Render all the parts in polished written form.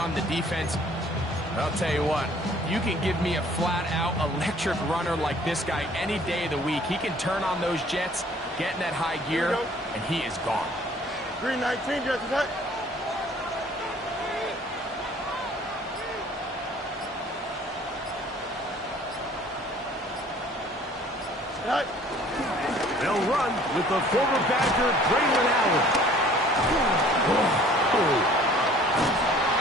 down the defense. I'll tell you what, you can give me a flat-out electric runner like this guy any day of the week. He can turn on those jets, get in that high gear, and he is gone. 319, just attack. They'll run with the former Badger, Braylon Allen.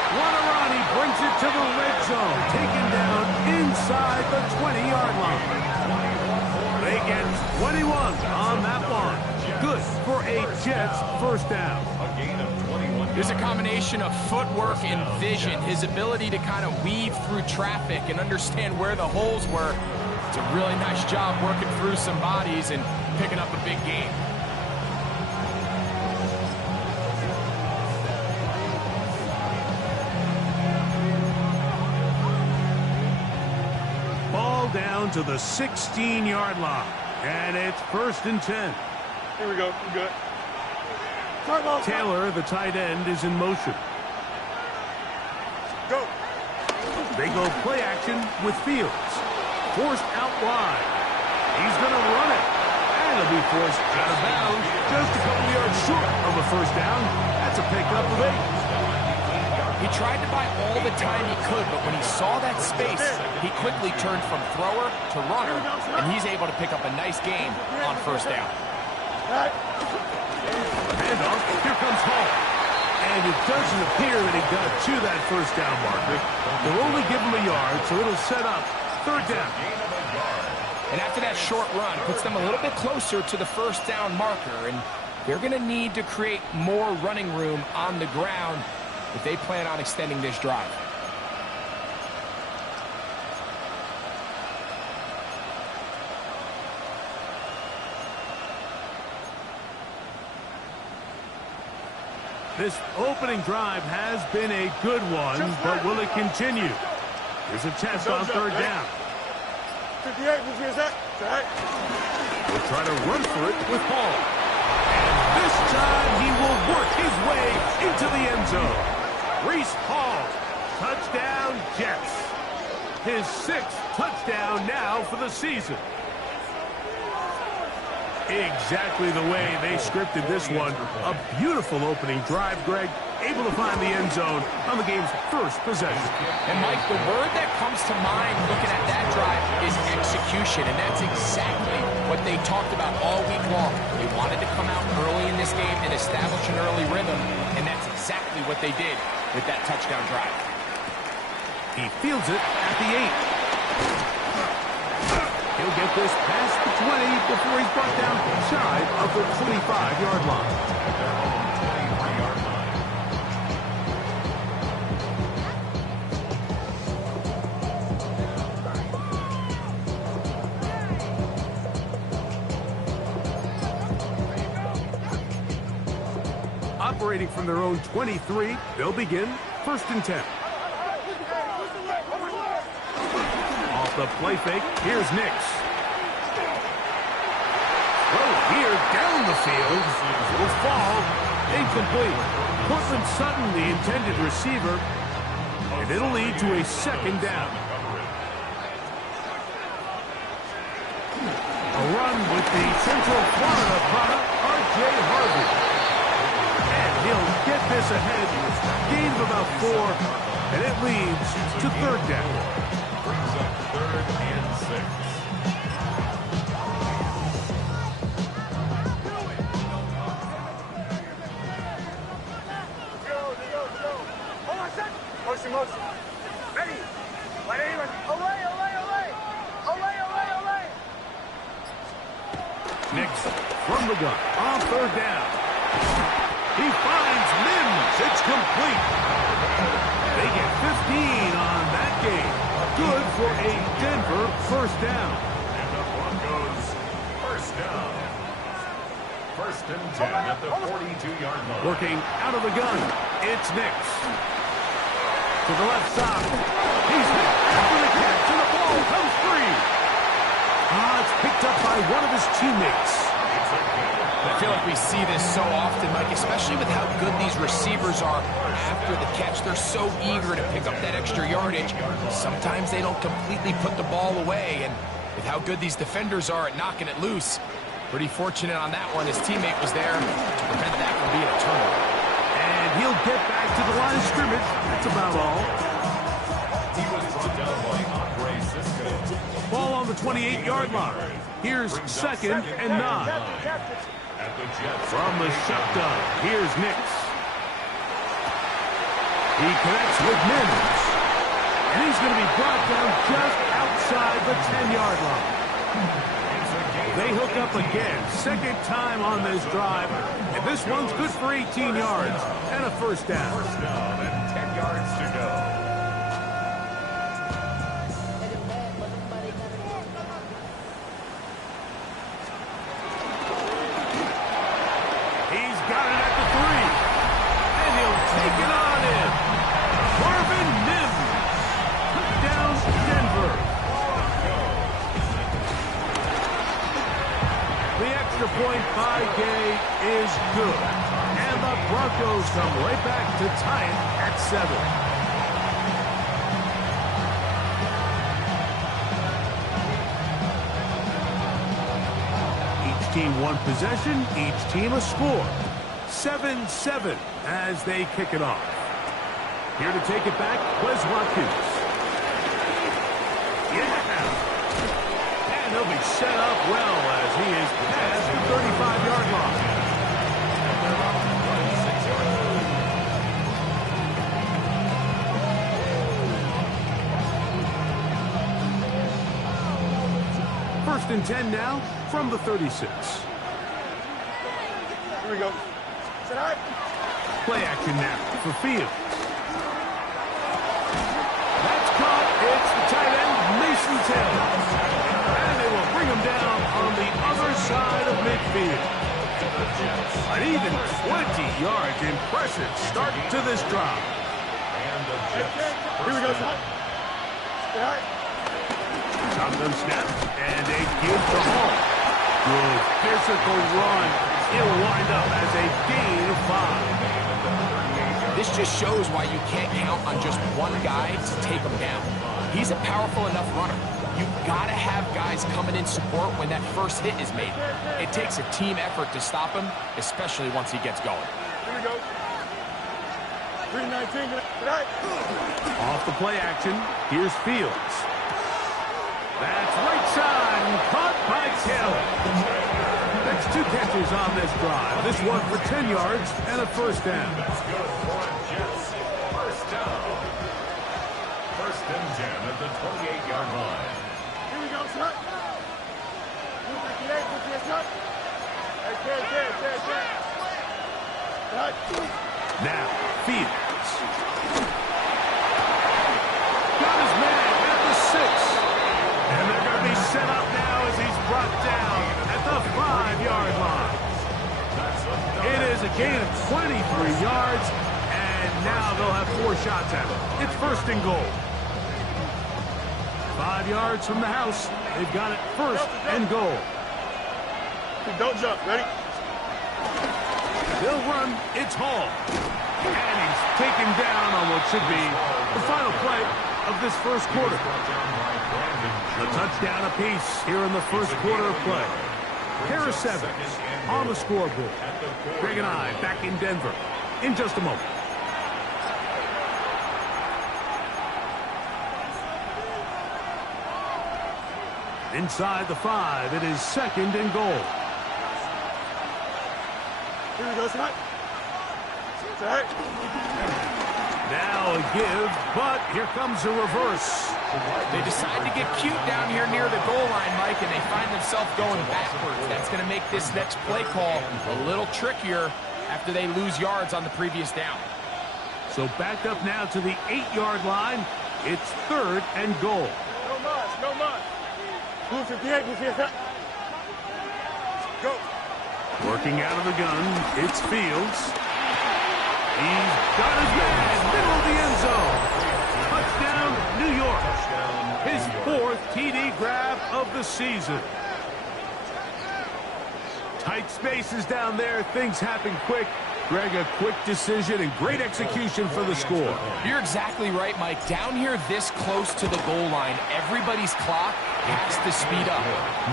Wanarani brings it to the red zone, taken down inside the 20-yard line. They get 21 on that one. Good for a Jets first down. There's a combination of footwork and vision, his ability to kind of weave through traffic and understand where the holes were. It's a really nice job working through some bodies and picking up a big game. Ball down to the 16-yard line, and it's 1st and 10. Here we go. We're good. Taylor, the tight end, is in motion. Go. They go play action with Fields. Forced out wide. He's going to run it. And he'll be forced out of bounds. Just a couple yards short of a first down. That's a pickup of 8. He tried to buy all the time he could, but when he saw that space, he quickly turned from thrower to runner, and he's able to pick up a nice game on first down. Handoff. Here comes Hall. And it doesn't appear that he got to that first down marker. They'll only give him a yard, so it'll set up 3rd down. And after that short run, puts them a little bit closer to the first down marker, and they're going to need to create more running room on the ground if they plan on extending this drive. This opening drive has been a good one, but will it continue? Here's a test on 3rd down. 58, who's here, Zach? We'll try to run for it with Hall. And this time he will work his way into the end zone. Reese Hall, touchdown Jets. His 6th touchdown now for the season. Exactly the way they scripted this one. A beautiful opening drive, Greg. Able to find the end zone on the game's first possession. And, Mike, the word that comes to mind looking at that drive is execution, and that's exactly what they talked about all week long. They wanted to come out early in this game and establish an early rhythm, and that's exactly what they did with that touchdown drive. He fields it at the 8. He'll get this past the 20 before he's brought down shy of the 25-yard line. Operating from their own 23, they'll begin 1st and 10. Off the play fake, here's Nix. Throw here down the field. Will fall. Incomplete. Cortland Sutton, the intended receiver. And it'll lead to a 2nd down. A run with the Central Florida product, R.J. Harvey. And he'll get this ahead. Gain of about 4. And it leads to 3rd down. Brings up 3rd and 6. Motion. Ready. Away. Nix from the gun on 3rd down. He finds Mims. It's complete. They get 15 on that game. Good for a Denver first down. And the Broncos first down. 1st and 10 at the 42-yard line. Working out of the gun. It's Nix. To the left side. He's there after the catch, and the ball comes free. It's picked up by one of his teammates. It's I feel like we see this so often, Mike, especially with how good these receivers are after the catch. They're so eager to pick up that extra yardage. Sometimes they don't completely put the ball away, and with how good these defenders are at knocking it loose, pretty fortunate on that one. His teammate was there to prevent that from being a turnover. And he'll get back to the line of scrimmage. That's about all. He was brought down by Andre Cisco. Ball on the 28-yard line. Here's 2nd and 9. At the Jets. From the shotgun, here's Nix. He connects with Mims. And he's going to be brought down just outside the 10-yard line. They hook up again. 2nd time on this drive. And this one's good for 18 yards and a first down. First down and 10 yards to go. Point by Gay is good. And the Broncos come right back to tie it at 7. Each team one possession, each team a score. 7-7 as they kick it off. Here to take it back, Wes Watkins. Yeah! And he'll be set up well as he is past the 35-yard line. First and 10 now from the 36. Here we go. Sit high. Play action now for Fields. That's caught. It's the tight end, Mason Taylor. And they will bring him down on the other side of midfield. An even 20 yards. Impressive start to this drive. And the Jets. Here we go, son. Stay high. Shotgun snap, and a give to Hall. Good physical run. He'll wind up as a gain of 5. This just shows why you can't count on just one guy to take him down. He's a powerful enough runner. You've got to have guys coming in support when that first hit is made. It takes a team effort to stop him, especially once he gets going. Here we go. 319 tonight. Off the play action, here's Fields. That's right side, and caught by Taylor. That's 2 catches on this drive. This one for 10 yards and a first down. That's good for the Jets. First down. First and 10 at the 28-yard line. Here we go, son. 258, son. Now, Fields. Got his man at the 6. And they're going to be set up now as he's brought down at the 5-yard line. It is a gain of 23 yards, and now they'll have 4 shots at it. It's first and goal. 5 yards from the house. They've got it first and goal. Don't jump. Ready? They'll run. It's Hall. And he's taken down on what should be the final play of this first quarter. A touchdown apiece here in the first quarter of play. Pair of 7 on the scoreboard. Greg and I back in Denver in just a moment. Inside the 5, it is second and goal. Here we go, son. Say. Now a give, but here comes a reverse. They decide to get cute down here near the goal line, Mike, and they find themselves going backwards. That's going to make this next play call a little trickier after they lose yards on the previous down. So back up now to the 8-yard line. It's third and goal. No mas, no mas. 258, 258. Go. Working out of the gun, it's Fields. He's got his man, middle of the end zone. Touchdown, New York. His 4th TD grab of the season. Tight Big spaces down there. Things happen quick. Greg, a quick decision and great execution for the score. You're exactly right, Mike. Down here this close to the goal line, everybody's clock has to speed up.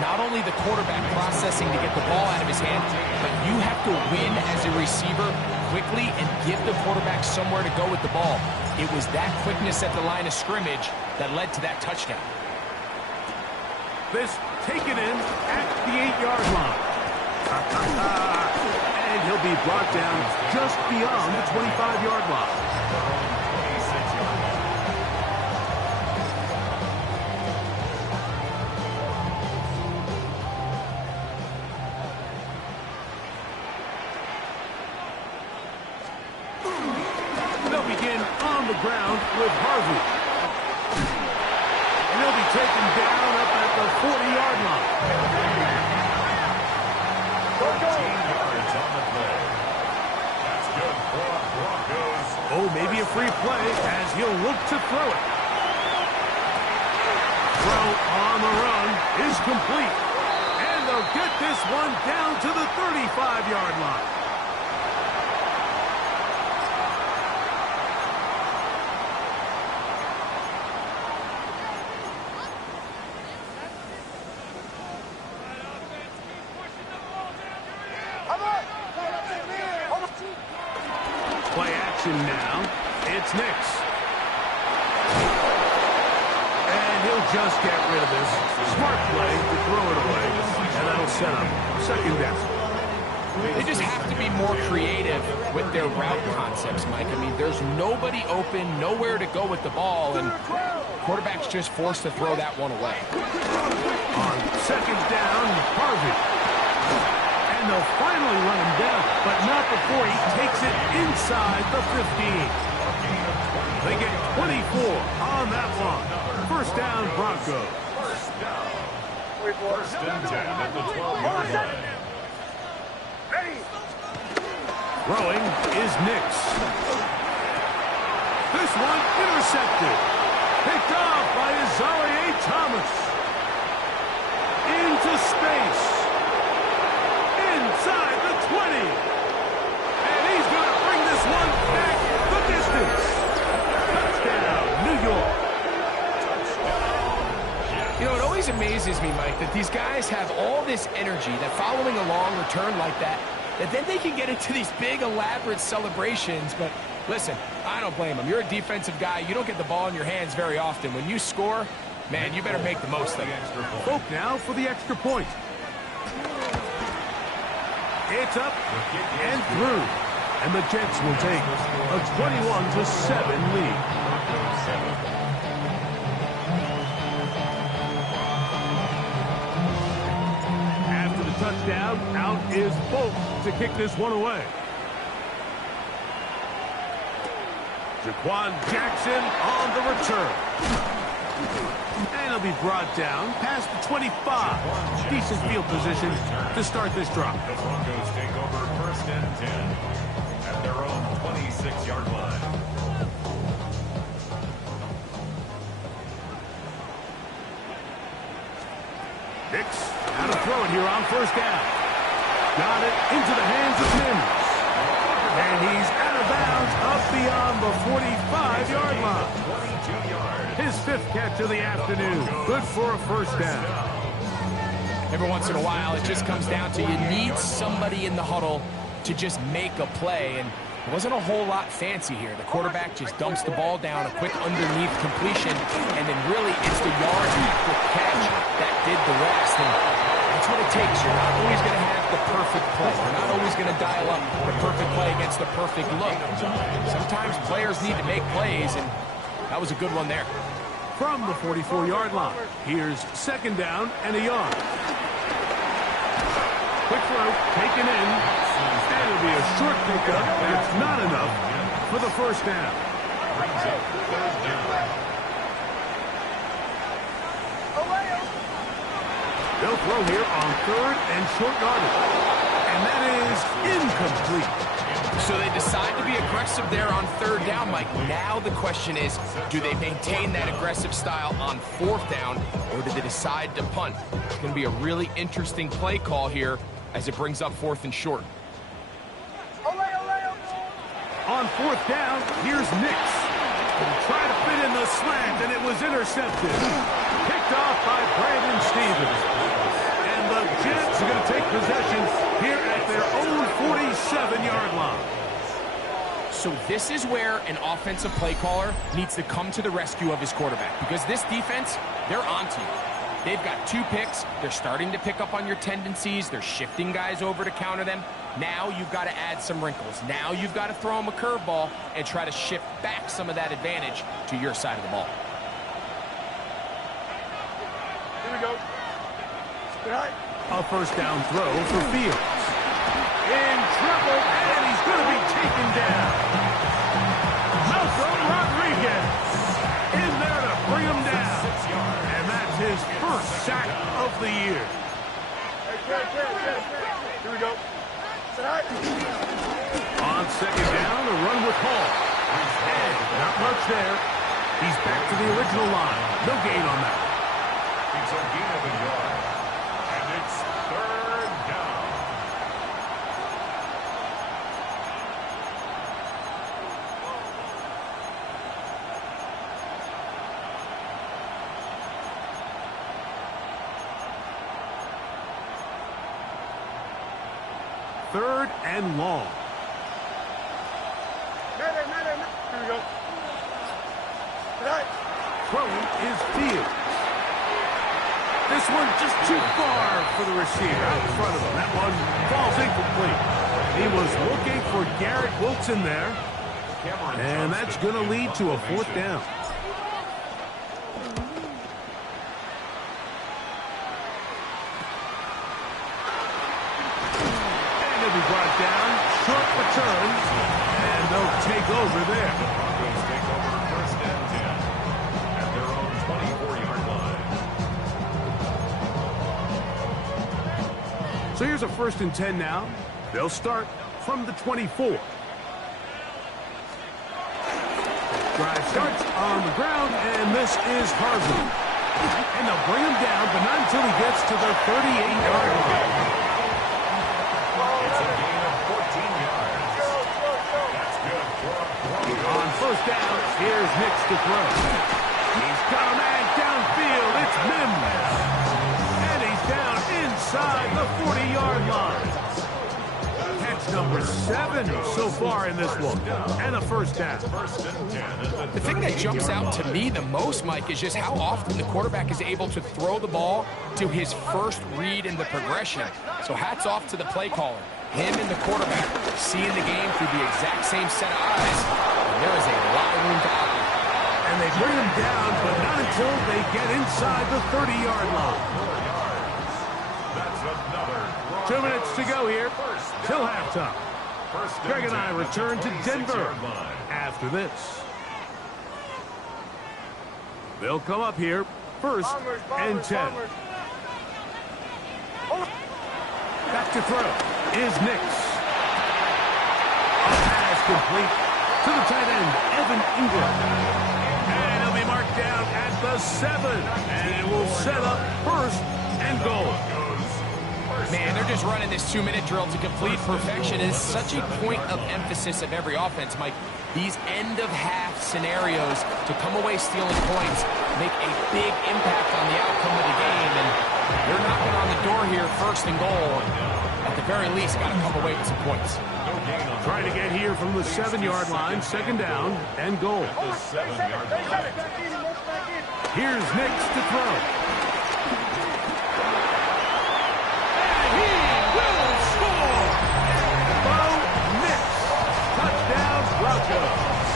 Not only the quarterback processing to get the ball out of his hand, but you have to win as a receiver quickly and give the quarterback somewhere to go with the ball. It was that quickness at the line of scrimmage that led to that touchdown. This taken in at the 8-yard line. And he'll be brought down just beyond the 25-yard line. They'll begin on the ground with Harvey. And he'll be taken down up at the 40-yard line. 14 yards on the play. That's good for Broncos. Oh, maybe a free play as he'll look to throw it. Throw on the run is complete. And they'll get this one down to the 35-yard line. Play action now. It's Nix. And he'll just get rid of this. Smart play to throw it away. And that'll set up second down. They just have to be more creative with their route concepts, Mike. I mean, there's nobody open, nowhere to go with the ball, and quarterback's just forced to throw that one away. On second down, Harvey. And they'll finally run him down, but not before he takes it inside the 15. They get 24 on that one. First down, Broncos. First and 10 at the 12-yard line. Throwing is Nix. This one intercepted. Picked off by Azarie Thomas. Into space. Inside the 20. And he's going to bring this one back the distance. Touchdown, New York. You know, it always amazes me, Mike, that these guys have all this energy, that following a long return like that then they can get into these big, elaborate celebrations. But listen, I don't blame them. You're a defensive guy. You don't get the ball in your hands very often. When you score, man, you better make the most of it. Folk now for the extra point. It's up and through. And the Jets will take a 21-7 lead. After the touchdown, out is Folk to kick this one away. Jaquan Jackson on the return. And he'll be brought down past the 25. Decent field position to start this drive. The Broncos take over first and 10 at their own 26-yard line. Nix, how to throw it here on first down. Got it into the hands of Mims. And he's out of bounds up beyond the 45-yard line. 22 yards. His fifth catch of the afternoon. Good for a first down. Every once in a while, it just comes down to you need somebody in the huddle to just make a play. And it wasn't a whole lot fancy here. The quarterback just dumps the ball down, a quick underneath completion, and then really it's the yard after catch that did the rest. And that's what it takes. You're not always going to have the perfect play. You're not always going to dial up the perfect play against the perfect look. Sometimes players need to make plays, and that was a good one there. From the 44-yard line, here's second down and a yard. Quick throw, taken in, and it'll be a short pickup, but it's not enough for the first down. Brings up third down. They'll throw here on third and short yardage, and that is incomplete. So they decide to be aggressive there on third down, Mike. Now the question is, do they maintain that aggressive style on fourth down, or do they decide to punt? It's going to be a really interesting play call here as it brings up 4th and short. On 4th down, here's Nix. Trying to fit in the slant, and it was intercepted. Picked off by Brandon Stevens. And the Jets are going to take possession here at their own 47-yard line. So this is where an offensive play caller needs to come to the rescue of his quarterback, because this defense, they're onto you. They've got 2 picks. They're starting to pick up on your tendencies. They're shifting guys over to counter them. Now you've got to add some wrinkles. Now you've got to throw them a curveball and try to shift back some of that advantage to your side of the ball. Here we go. Right. A 1st down throw for Fields. In trouble, and he's going to be taken down. Malcolm Rodriguez in there to bring him down. And that's his 1st sack of the year. Here we go. On 2nd down, a run with Hall. And not much there. He's back to the original line. No gain on that. It's a gain of a yard. And it's 3rd down. Third and long. Here we go. Right. Throwing is Fields. This one just too far for the receiver out in front of him. That one falls incomplete. He was looking for Garrett Wilson there. And that's going to lead to a 4th down. Brought down, short return, and they'll take over there. The Broncos take over 1st and 10 at their own 24-yard line. So here's a 1st and 10 now. They'll start from the 24. Drive starts on the ground, and this is Harvey. And they'll bring him down, but not until he gets to the 38-yard line. It's a gain of 14 yards. That's good for a Broncos. On 1st down, here's Nix to throw. He's got a man downfield. It's Mims. And he's down inside the 40-yard line. Catch number 7 so far in this one. And a 1st down. 1st and 10 at the The thing that jumps out to me the most, Mike, is just how often the quarterback is able to throw the ball to his first read in the progression. So hats off to the play caller. Him and the quarterback seeing the game through the exact same set of eyes. And there is a lot of room to operate. And they bring him down, but not until they get inside the 30-yard line. 4 yards. That's another Broncos 2 minutes to go here first till down. halftime. First Greg and I down at the return to Denver 26-yard line. after this. They'll come up here 1st and 10. Back to throw is Nix. A pass complete to the tight end, Evan Ingram. And he'll be marked down at the 7. And it will set up 1st and goal. Man, they're just running this 2-minute drill to complete perfection. It's such a point of emphasis of every offense, Mike. These end-of-half scenarios to come away stealing points make a big impact on the outcome of the game. And they're knocking on the door here, 1st and goal. At the very least, got to come away with some points. Trying to get here from the 7-yard line, 2nd down and goal. The 7-yard line. Here's Nix to throw. And he will score! Bo Nix. Touchdown, Broncos.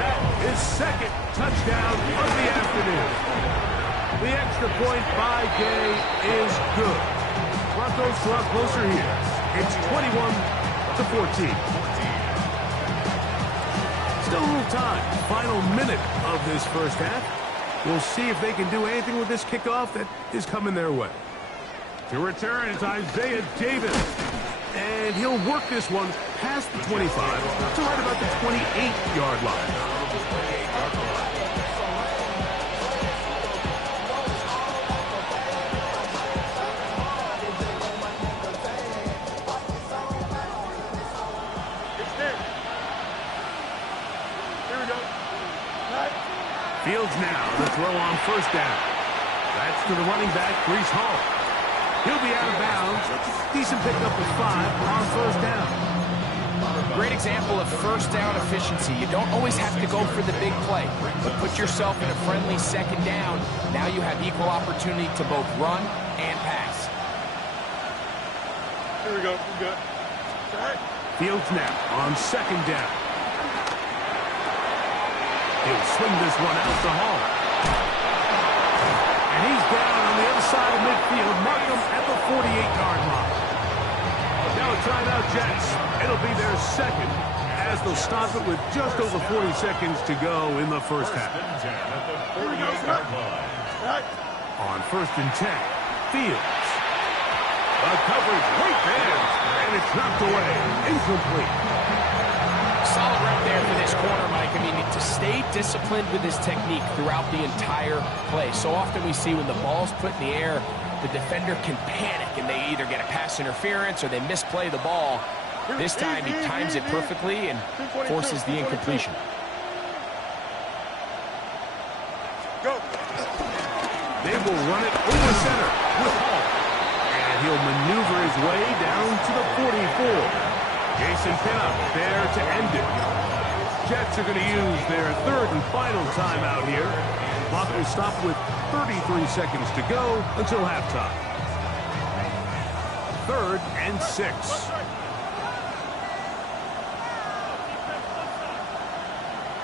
That is 2nd touchdown of the afternoon. The extra point by Gay is good. Broncos draw closer here. It's 21-14. Still a little time. Final minute of this 1st half. We'll see if they can do anything with this kickoff that is coming their way. To return, it's Isaiah Davis. And he'll work this one past the 25 to right about the 28-yard line. Fields now to throw on first down. That's to the running back, Breece Hall. He'll be out of bounds. Decent pickup with 5 on first down. Great example of first down efficiency. You don't always have to go for the big play, but put yourself in a friendly second down. Now you have equal opportunity to both run and pass. Here we go. We're good. All right. Fields now on second down. He'll swing this one out to Hall. And he's down on the other side of midfield. Mark him at the 48-yard line. Now a timeout, Jets. It'll be their second as they'll stop it with just over 40 seconds to go in the first half. Here we go. All right. On first and 10, Fields. The coverage right there, and it's knocked away. Incomplete. Solid right there for this corner, Mike. I mean, to stay disciplined with his technique throughout the entire play. So often we see when the ball's put in the air, the defender can panic, and they either get a pass interference or they misplay the ball. This time he times it perfectly and forces the incompletion. Go. They will run it over center with Hall. And he'll maneuver his way down to the 44. Jason Pinnock there to end it. Jets are going to use their third and final timeout here. Clock will stop with 33 seconds to go until halftime. 3rd and 6.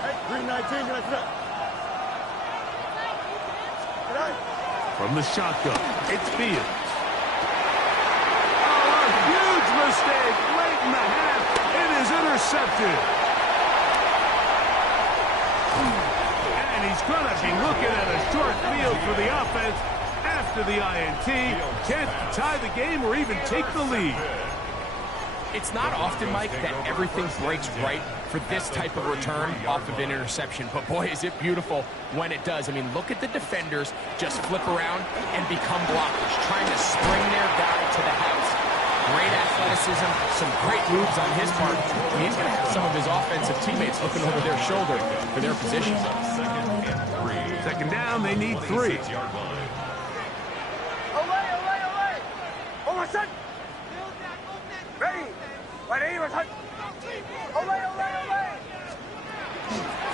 Hey, green 19. Get out. From the shotgun, it's Fields. Oh, a huge mistake late in the half. It is intercepted. And he's going to be looking at a short field for the offense after the INT. Can't tie the game or even take the lead. It's not often, Mike, that everything breaks right for this type of return off of an interception. But, boy, is it beautiful when it does. I mean, look at the defenders just flip around and become blockers, trying to spring their guy to the house. Great athleticism, some great moves on his part. I mean, he's going to have some of his offensive teammates looking over their shoulder for their position. Second down, they need 3.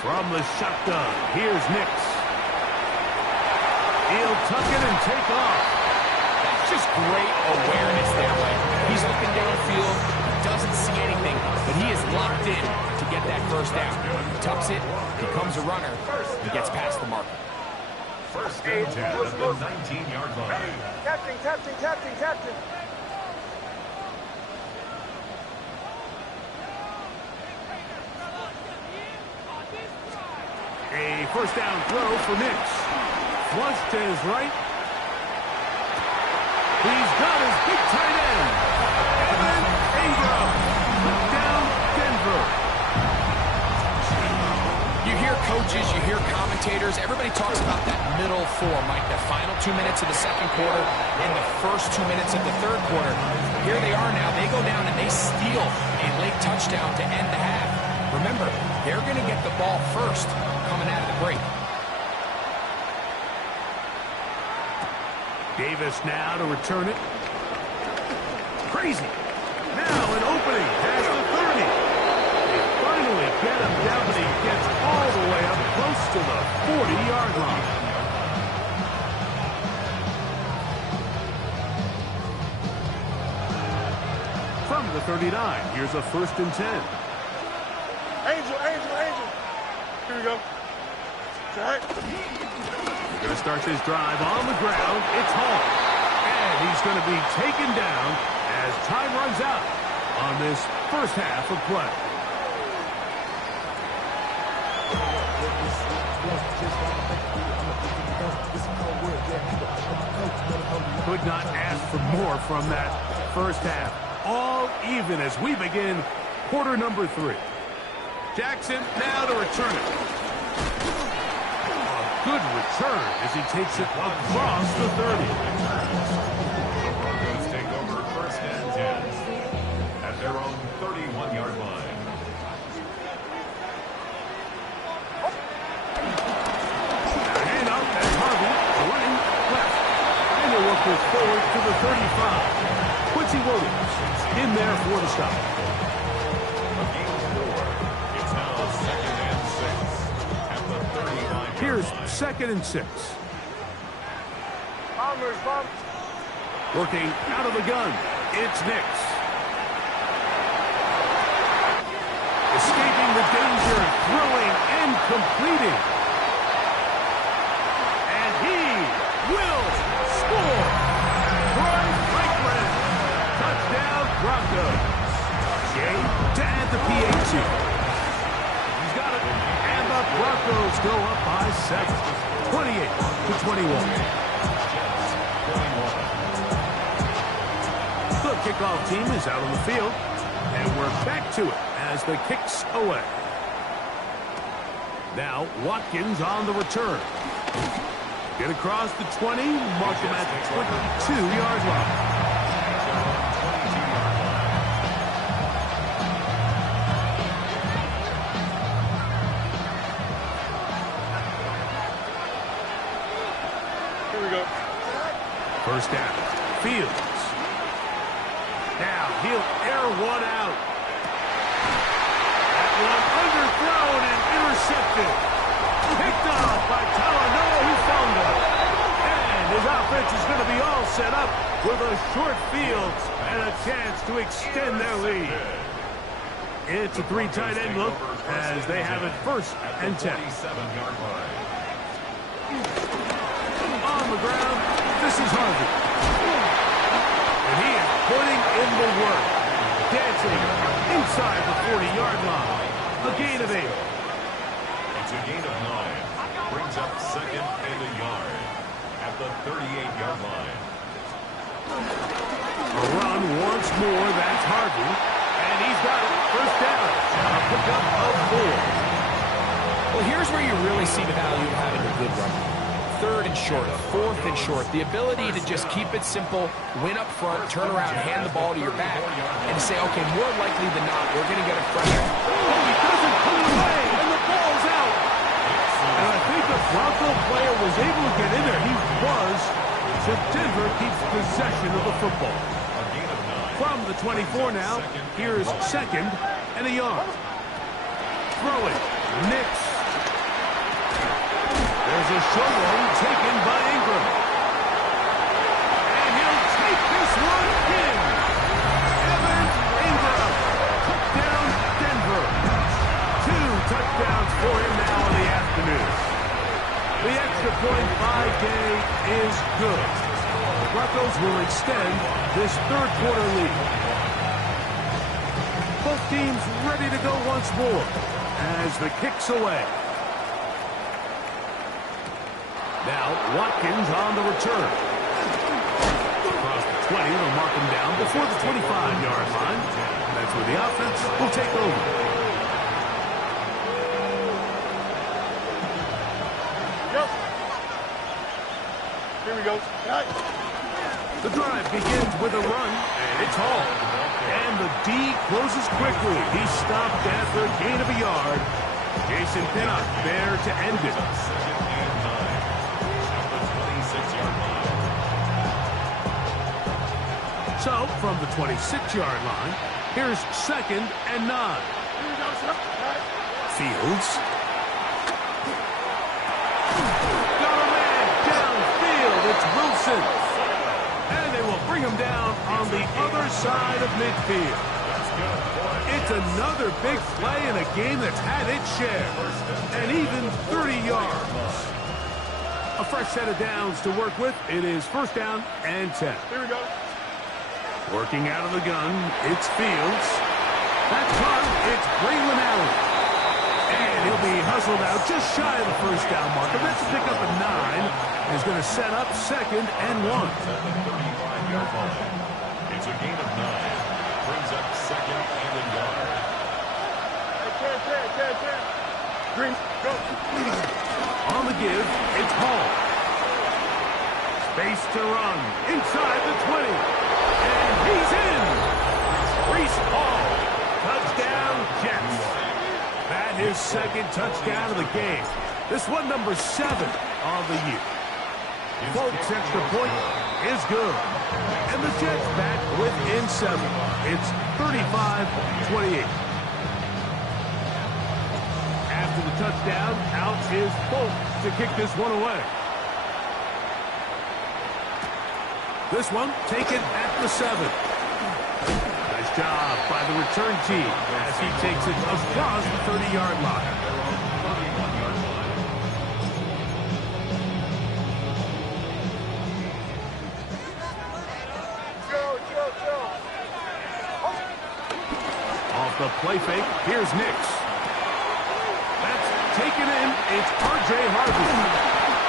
From the shotgun, here's Nix. He'll tuck it and take off. That's just great awareness there, Mike. He's looking downfield, he doesn't see anything, but he is locked in to get that first down. He tucks it, becomes a runner, and gets past the marker. 1st and 10 at the 19-yard line. Captain. A first down throw for Nix. Flush to his right. He's got his big tight end. Evan Ingram. Down Denver. You hear coaches, you hear commentators, everybody talks about that middle 4, Mike, the final 2 minutes of the second quarter and the first 2 minutes of the third quarter. Here they are now. They go down and they steal a late touchdown to end the half. Remember, they're going to get the ball first coming out of the break. Davis now to return it. Crazy. Now an opening past the 30. They finally get him down, but he gets all the way up close to the 40-yard line. From the 39, here's a 1st and 10. Angel. Here we go. All right. They're going to start this drive on the ground. It's Hall. And he's going to be taken down as time runs out on this first half of play. Could not ask for more from that first half. All even as we begin quarter number 3. Jackson now to return it. A good return as he takes it across the 30. The Broncos take over 1st and 10 at their own 31-yard line. it forward to the 35. Quincy Williams in there for the stop. A game of 4. It's now 2nd and 6 at the 35. Here's 2nd and 6. Working out of the gun. It's Nix. Escaping the danger, throwing and completing. And he will score. Brian Franklin. Touchdown Broncos. Jay to add the PAT. He's got it. And the Broncos go up by 7. 28-21. The kickoff team is out on the field, and we're back to it as the kick's away. Now Watkins on the return. Get across the 20, mark him at the 22-yard line. Here we go. First down, Fields. Now he'll air one out. That one underthrown and intercepted. Picked off by Talanoa, who fumbled. And his offense is going to be all set up with a short field and a chance to extend their lead. It's a 3 tight end look as they have it 1st and 10. On the ground, this is Harvey. And he is putting in the work. Dancing inside the 40-yard line. A gain of 8. It's a gain of 9. Brings up 2nd and a yard at the 38-yard line. A run once more, that's Harvey. And he's got it. First down. A pickup of 4. Well, here's where you really see the value of having a good run. 3rd and short, 4th and short. The ability to just keep it simple, win up front, turn around, hand the ball to your back, and say, okay, more likely than not, we're going to get a pressure. Oh, he doesn't put it away, and the ball's out. And I think the Bronco player was able to get in there. He was, so Denver keeps possession of the football. From the 24 now, here's 2nd and a yard. Throw it, Nix. There's a short one taken by Ingram. And he'll take this one in. Evan Ingram. Touchdown, Denver. 2 touchdowns for him now in the afternoon. The extra point by Day is good. The Broncos will extend this 3rd quarter lead. Both teams ready to go once more as the kick's away. Now, Watkins on the return. Across the 20, they'll mark him down before the 25-yard line. That's where the offense will take over. Yep. Here we go. The drive begins with a run, and it's Hall. And the D closes quickly. He's stopped after a gain of a yard. Jason Pinnock there to end it. So, from the 26-yard line, here's 2nd and 9. Fields. Got a man downfield. It's Wilson. And they will bring him down on the other side of midfield. It's another big play in a game that's had its share. And even 30 yards. A fresh set of downs to work with. It is 1st down and 10. Here we go. Working out of the gun, it's Fields. That's caught. It's Braylon Allen. And he'll be hustled out just shy of the 1st down marker. That's a pickup of 9. Is going to set up 2nd and 1. It's a gain of 9. Brings up 2nd and a yard. Green, go. On the give, it's Hall. Space to run. Inside the 20. And he's in. Reese Hall. Touchdown, Jets. That is 2nd touchdown of the game. This one number 7 of the year. Folks, extra point. is good. And the Jets back within 7. It's 35-28. After the touchdown, out is Bolt to kick this one away. This one taken at the 7. Nice job by the return team as he takes it across the 30-yard line. Off the play fake, here's Nix. That's taken in. It's R.J. Harvey.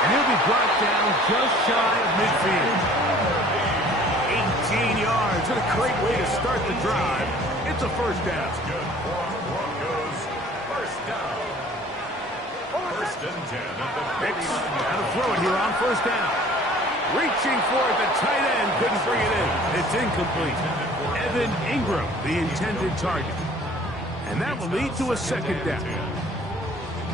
And he'll be brought down just shy of midfield. 18 yards, and a great way to start the drive. It's a first down. Good for Broncos. First down. First and 10 at the 39. Got to throw it here on first down. Reaching for it, the tight end couldn't bring it in. It's incomplete. Evan Ingram, the intended target. And that will lead to a second down.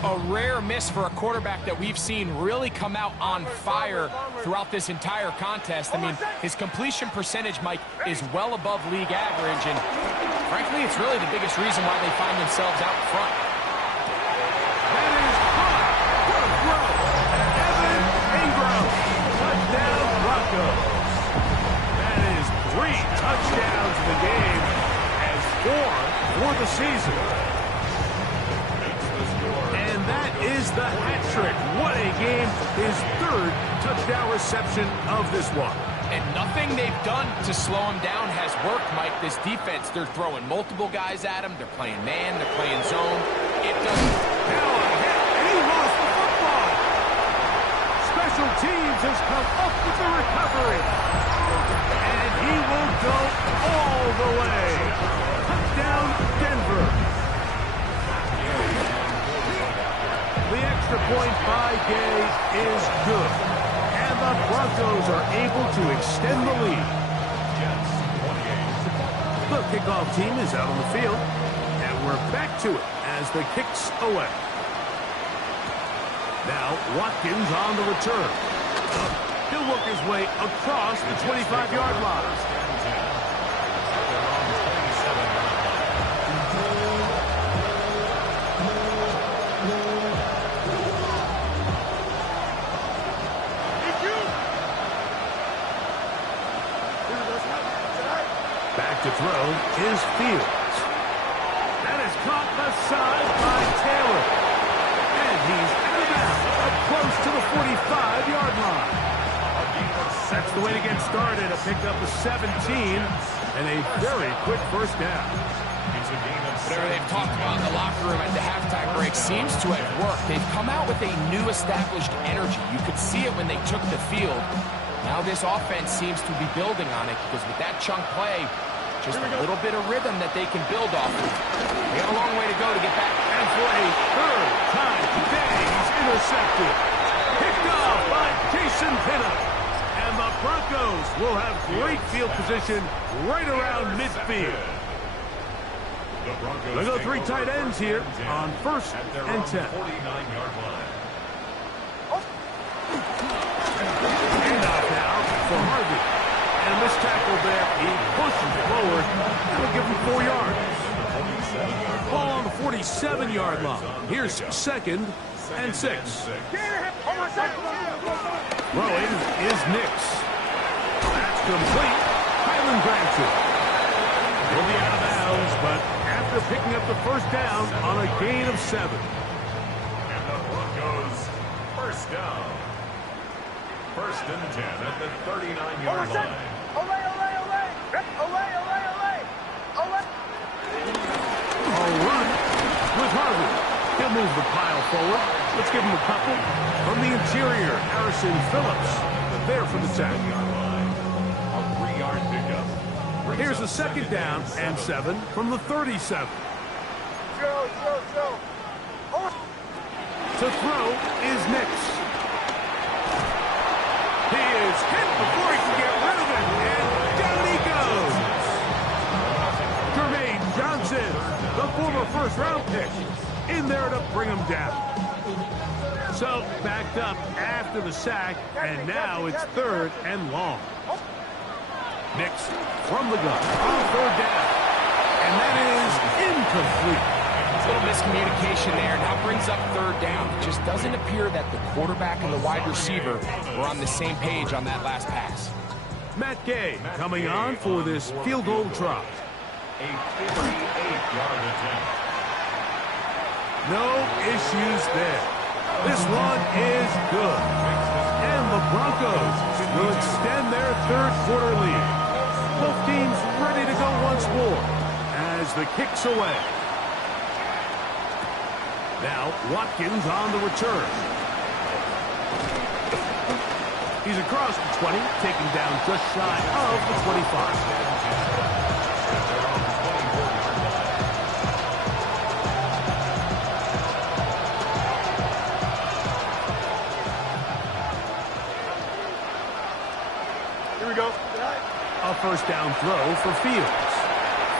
A rare miss for a quarterback that we've seen really come out on fire throughout this entire contest. I mean, his completion percentage, Mike, is well above league average, and frankly, it's really the biggest reason why they find themselves out front. That is caught. What a throw. Evan Ingram. Touchdown, Broncos. That is 3 touchdowns in the game and 4 for the season. And that is the hat trick. What a game. His 3rd touchdown reception of this one. And nothing they've done to slow him down has worked, Mike. This defense, they're throwing multiple guys at him. They're playing man. They're playing zone. It doesn't. Now a hit, and he lost the football. Special teams has come up with the recovery. And he will go all the way. Touchdown, Denver. The extra point by Gay is good. And the Broncos are able to extend the lead. The kickoff team is out on the field. And we're back to it as the kick's away. Now Watkins on the return. He'll work his way across the 25-yard line. Back to throw is Fields. That is caught beside by Taylor. And he's out of bounds, up close to the 45-yard line. That's the way to get started. A pickup of 17 and a very quick first down. Whatever they've talked about in the locker room at the halftime break seems to have worked. They've come out with a new established energy. You could see it when they took the field. Now this offense seems to be building on it because with that chunk play, just a little bit of rhythm that they can build off of. They have a long way to go to get back. And for a 3rd time today, he's intercepted. Picked off by Jason Pinna. And the Broncos will have great field position right around midfield. They go 3 tight ends here on 1st and 10. Handoff now for Harvey. And this tackle there, he pushes forward. That'll give him 4 yards. Ball on the 47-yard line. Here's 2nd and 6. Throwing is Nix. That's complete. Highland grabs it. He'll be out of bounds, but after picking up the first down on a gain of 7. And the Broncos first down. 1st and 10 at the 39-yard line. A run with Harvey. He'll move the pile forward. Let's give him a couple. From the interior, Harrison Phillips. There for the tackle. A 3-yard pickup. Here's a 2nd down and 7 from the 37. To throw is Nix. He is hit before he can get rid of it, and down he goes. Jermaine Johnson, the former 1st-round pick, in there to bring him down. So, backed up after the sack, and now it's 3rd and long. Nix from the gun on 3rd down. And that is incomplete. A little miscommunication there. Now brings up 3rd down. It just doesn't appear that the quarterback and the wide receiver were on the same page on that last pass. Matt Gay coming on for this field goal try. A 58-yard attempt. No issues there. This one is good. And the Broncos will extend their 3rd quarter lead. Both teams ready to go once more as the kick's away. Now Watkins on the return. He's across the 20, taken down just shy of the 25. Here we go. A 1st down throw for Fields.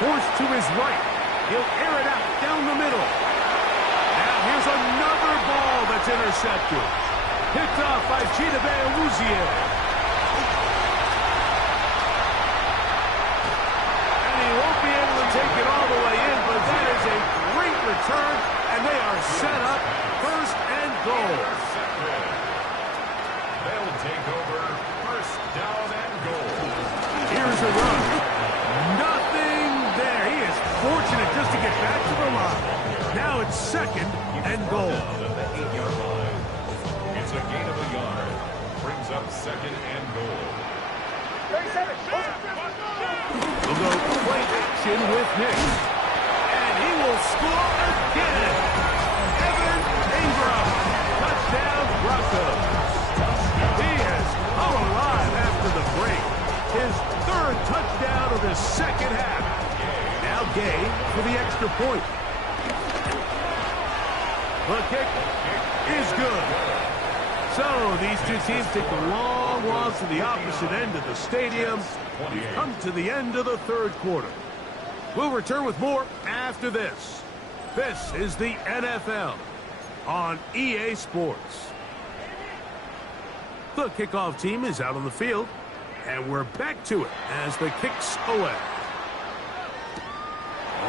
Forced to his right. He'll air it out down the middle. Now here's another ball that's intercepted. Picked off by Chidobe Awuzie. And he won't be able to take it all the way in, but that is a great return, and they are set up 1st and goal. They'll take over 1st down and goal. Here's a run. Nothing there. He is fortunate just to get back to the line. Now it's 2nd and goal. Down at the 8-yard line. It's a gain of a yard. Brings up 2nd and goal. We'll go play action with Nick. And he will score again. Evan Ingram. Touchdown, Broncos. He has come alive after the break. His 3rd touchdown of the 2nd half. Now Gay for the extra point. The kick is good. So these two teams take a long walk to the opposite end of the stadium. We've come to the end of the 3rd quarter. We'll return with more after this. This is the NFL on EA Sports. The kickoff team is out on the field, and we're back to it as the kick's away.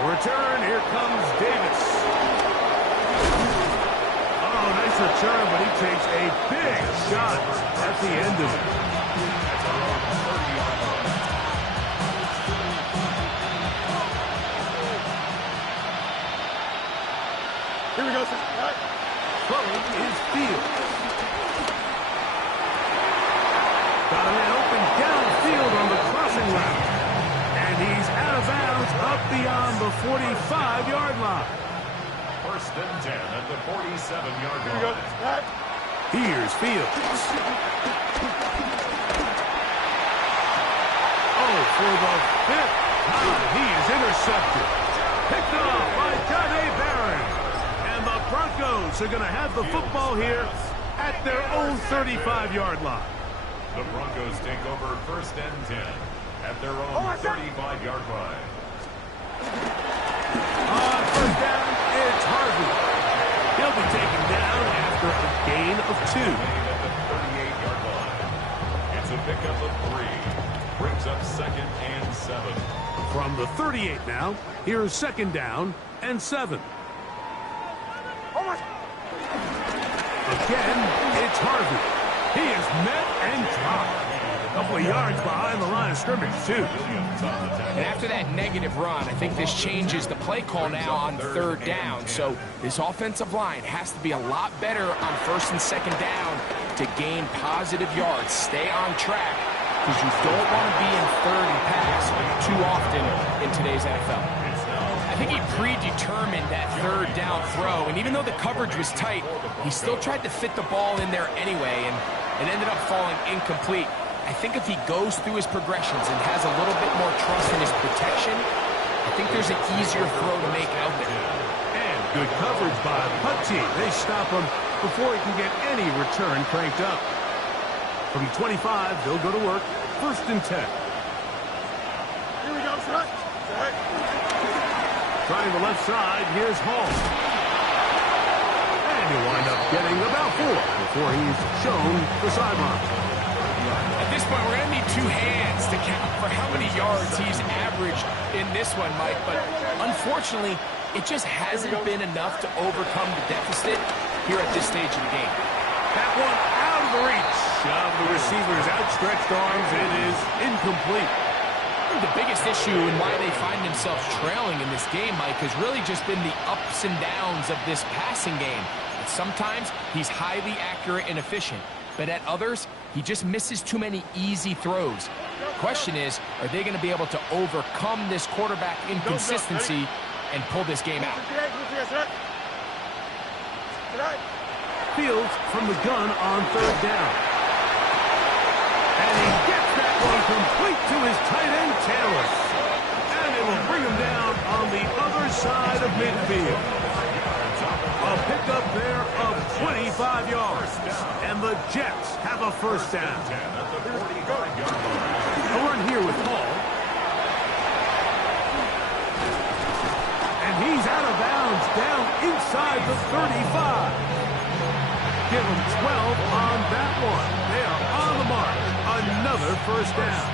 Return, here comes Davis. Oh, nice return, but he takes a big shot at the end of it. Here we go, sir. Throwing is Fields. Got a man open downfield on the crossing route. And he's out of bounds up beyond the 45-yard line. 1st and 10 at the 47-yard Here we go. line. Here's Fields. Oh, for the 5th time, he is intercepted. Picked off by Jahdae Barron. And the Broncos are going to have the football here at their own 35-yard line. The Broncos take over 1st and 10 at their own 35-yard line. On 1st down, it's Harvey. He'll be taken down after a gain of 2. At the 38-yard line. It's a pickup of 3. Brings up 2nd and 7. From the 38 now, here's 2nd down and 7. Again, it's Harvey. He is met and dropped. A couple of yards behind the line of scrimmage, too. And after that negative run, I think this changes the play call now on 3rd down. So this offensive line has to be a lot better on 1st and 2nd down to gain positive yards. Stay on track because you don't want to be in 3rd and pass too often in today's NFL. I think he predetermined that 3rd down throw, and even though the coverage was tight, he still tried to fit the ball in there anyway, and it ended up falling incomplete. I think if he goes through his progressions and has a little bit more trust in his protection, I think there's an easier throw to make out there. And good coverage by the punt team. They stop him before he can get any return cranked up. From 25, they'll go to work. 1st and 10. Here we go, sir. Trying the left side, here's Hall. And and he'll wind up getting about 4 before he's shown the sideline. At this point, we're going to need 2 hands to count for how many yards he's averaged in this one, Mike. But unfortunately, it just hasn't been enough to overcome the deficit here at this stage of the game. That one out of the reach of the receiver's outstretched arms. It is incomplete. The biggest issue and why they find themselves trailing in this game, Mike, has really just been the ups and downs of this passing game. And sometimes he's highly accurate and efficient, but at others, he just misses too many easy throws. The question is, are they going to be able to overcome this quarterback inconsistency and pull this game out? Fields from the gun on 3rd down. And he gets that one complete to his tight end, Taylor. And it will bring him down on the other side of midfield. A pickup there of 25 yards. And the Jets have a 1st down. A run here with Hall. And he's out of bounds down inside the 35. Give them 12 on that one. They are on the mark. Another 1st down.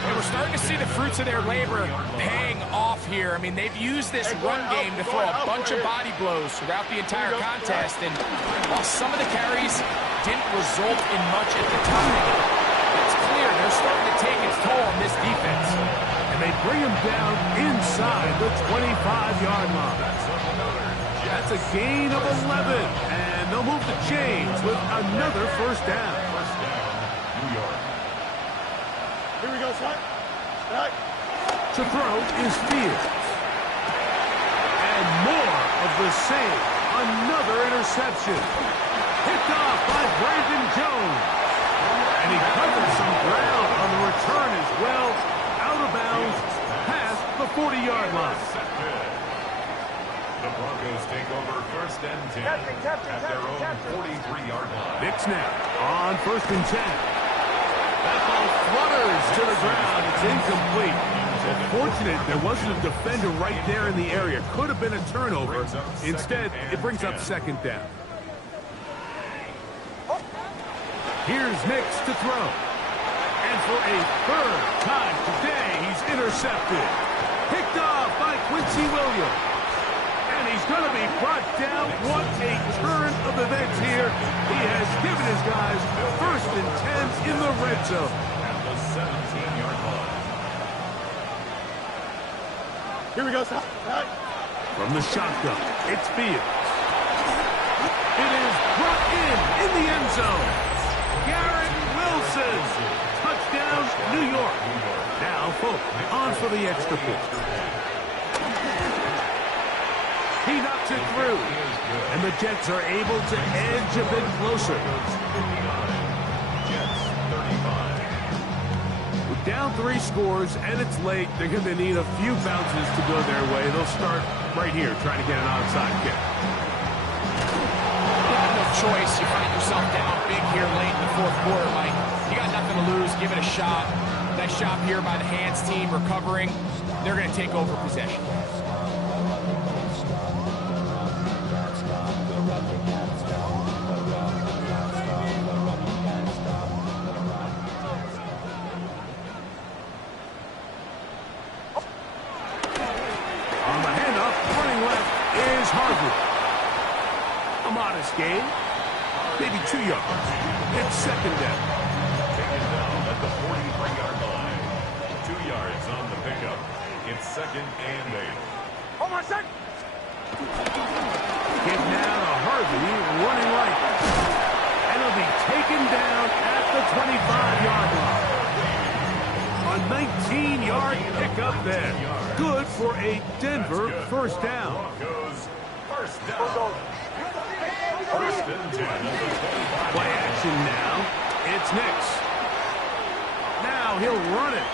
And we're starting to see the fruits of their labor paying off here. I mean, they've used this run game to throw a bunch of body blows throughout the entire contest. And while some of the carries didn't result in much at the time, it's clear they're starting to take its toll on this defense. And they bring him down inside the 25-yard line. That's a gain of 11. And they'll move the chains with another 1st down. New York. Here we go, son. Right. To throw is Fields. And more of the same. Another interception. Picked off by Brandon Jones. And he covered some ground on the return as well. Out of bounds past the 40-yard line. The Broncos take over 1st and 10 at their own 43-yard line. Nick snap on 1st and 10. That ball flutters to the ground. It's incomplete. Fortunate there wasn't a defender right there in the area. Could have been a turnover. Instead, it brings up 2nd down. Here's Nix to throw. And for a 3rd time today, he's intercepted. Picked off by Quincy Williams. And he's going to be brought down. What a turn of events here. He has given his guys 1st and 10 in the red zone. At the 17-yard line. Here we go, son. Right. From the shotgun, it's Fields. It is brought in the end zone. Garrett Wilson. Touchdown, New York. Now, Folk on for the extra point. He knocks it through, and the Jets are able to edge a bit closer. Jets 35. With down 3 scores, and it's late, they're going to need a few bounces to go their way. They'll start right here, trying to get an onside kick. You have no choice. You find yourself down big here late in the 4th quarter, Mike. You got nothing to lose. Give it a shot. Nice job here by the hands team recovering. They're going to take over possession. A modest gain, maybe 2 yards. It's 2nd down. Taken down at the 43-yard line. 2 yards on the pickup. It's 2nd and 8. Hold on a sec. Get now to Harvey running right. And he'll be taken down at the 25-yard line. A 19-yard pickup there. Good for a Denver 1st down. Broncos 1st down. 1st and 10 at the 25. Play action now. It's Nix. Now he'll run it.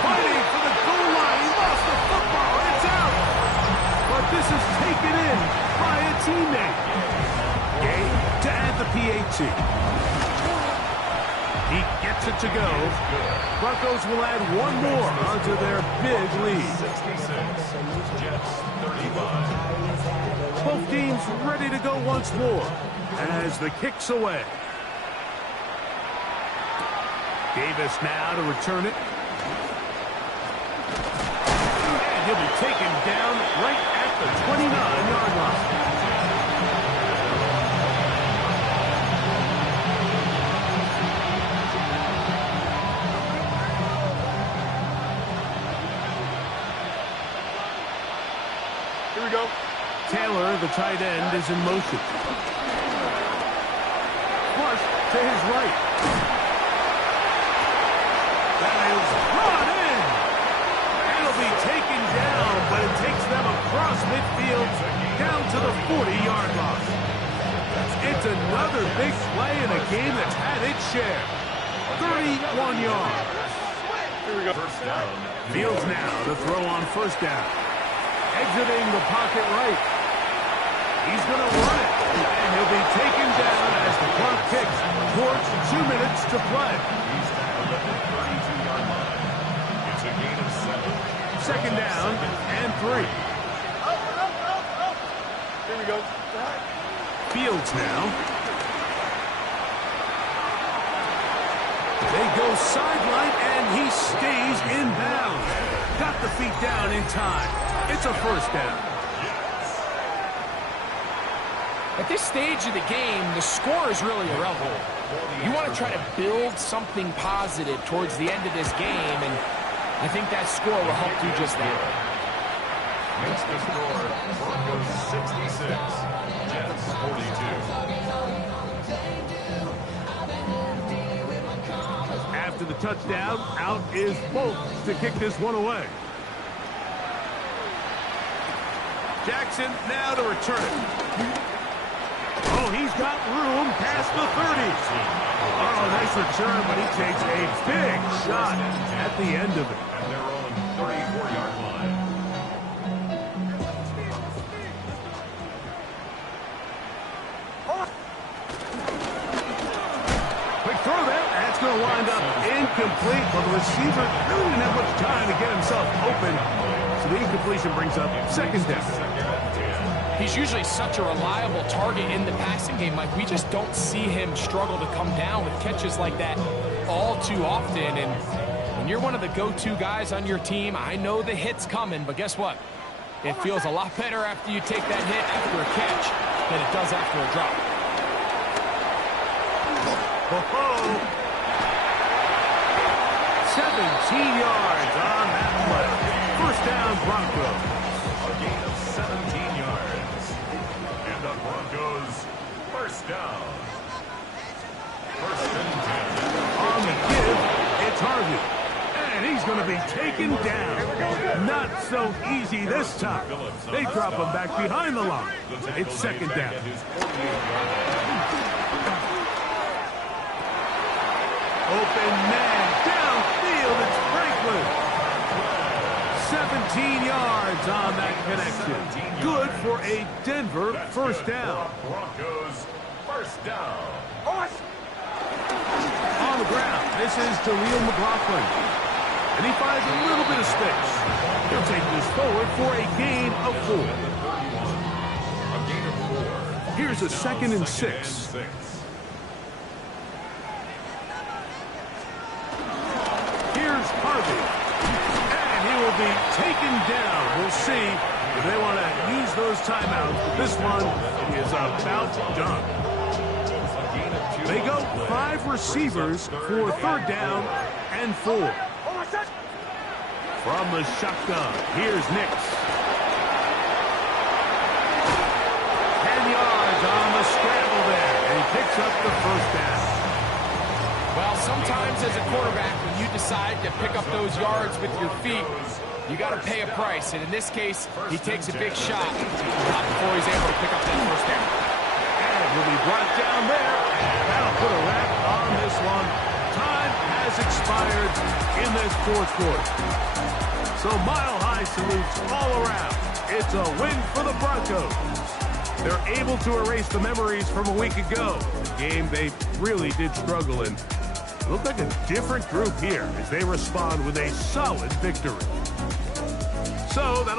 Fighting for the goal line. He lost the football. It's out. But this is taken in by a teammate. Game to add the PAT. He gets it to go. Broncos will add one more onto their big lead. 66, Jets 35. Both teams ready to go once more as the kick's away. Davis now to return it. And he'll be taken down right at the 29-yard line. Here we go. Taylor, the tight end, is in motion. Flush to his right. That is brought in. It'll be taken down, but it takes them across midfield down to the 40-yard line. It's another big play in a game that's had its share. 31 yards. Here we go. First down. Fields now to throw on first down. Exiting the pocket right. He's going to run it. And he'll be taken down as the clock ticks towards 2 minutes to play. He's tackled at the 32-yard line. It's a gain of 7. Second down and 3. Here we go. Fields now. They go sideline and he stays in bounds. Got the feet down in time. It's a first down. At this stage of the game, the score is really irrelevant. You want to try to build something positive towards the end of this game, and I think that score will help do just that. Makes the score Broncos 66, Jets 42. After the touchdown, out is Bolt to kick this one away. Jackson now to return it. Oh, he's got room past the 30. Oh, nice return, but he takes a big shot at the end of it. At their own 34-yard line. Quick throw there. That's going to wind up incomplete, but the receiver really didn't have much time to get himself open. So the incompletion brings up second down. He's usually such a reliable target in the passing game, Mike. We just don't see him struggle to come down with catches like that all too often. And when you're one of the go-to guys on your team, I know the hit's coming, but guess what? It feels a lot better after you take that hit after a catch than it does after a drop. Oh, 17 yards on that play. First down, Broncos. A gain of 17 yards. And the Broncos first down. First and 10. On the give, it's Harvey. And he's going to be taken down. Not so easy this time. They drop him back behind the line. It's second down. Open man downfield. It's Franklin. 17 yards on that connection. Good for a Denver first down. Broncos first down. On the ground, this is Jaleel McLaughlin. And he finds a little bit of space. He'll take this forward for a gain of 4. A gain of 4. Here's a second and 6. Here's Harvey. And he will be taken down. We'll see if they want to use those timeouts. But this one is about done. They go 5 receivers for third down and 4. From the shotgun, here's Nix. 10 yards on the scramble there, and he picks up the first down. Well, sometimes as a quarterback, when you decide to pick up those yards with your feet, you got to pay a price. And in this case, he takes a big shot before he's able to pick up that first down. And will be brought down there, and that'll put a wrap on this one. Time has expired in this fourth quarter. So mile-high salutes all around. It's a win for the Broncos. They're able to erase the memories from a week ago, a game they really did struggle in. Look like a different group here as they respond with a solid victory. So that'll